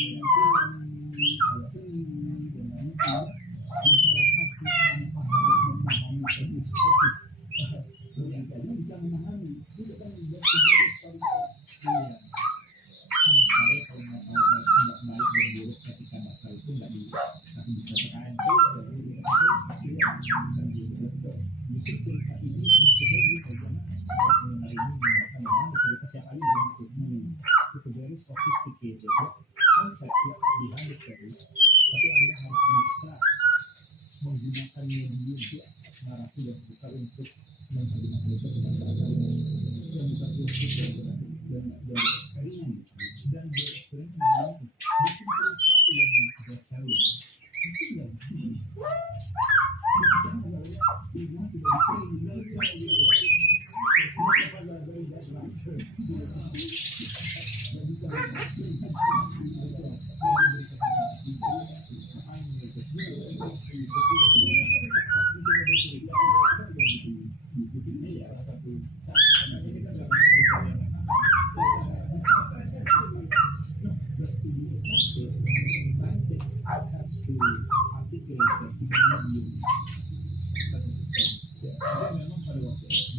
kalau seni dan lain masyarakat tanpa harus memahami teknis kelihatannya bisa memahami itu kan membuat sendiri sekali. Iya, sama saya kalau nggak baik dan buruk ketika baca itu nggak dikatakan itu cerita ini maksudnya gitu karena mengenai ini mengatakan orang cerita siapa ini itu very sophisticated konsep yang dibalik dari tapi anda harus bisa menggunakan media narasi yang buka untuk menghadirkan itu ke masyarakat yang bukan untuk dan eksperimen dan bereksperimen dengan bikin cerita yang best-selling itu yang kita masalahnya tidak memang pada waktu SD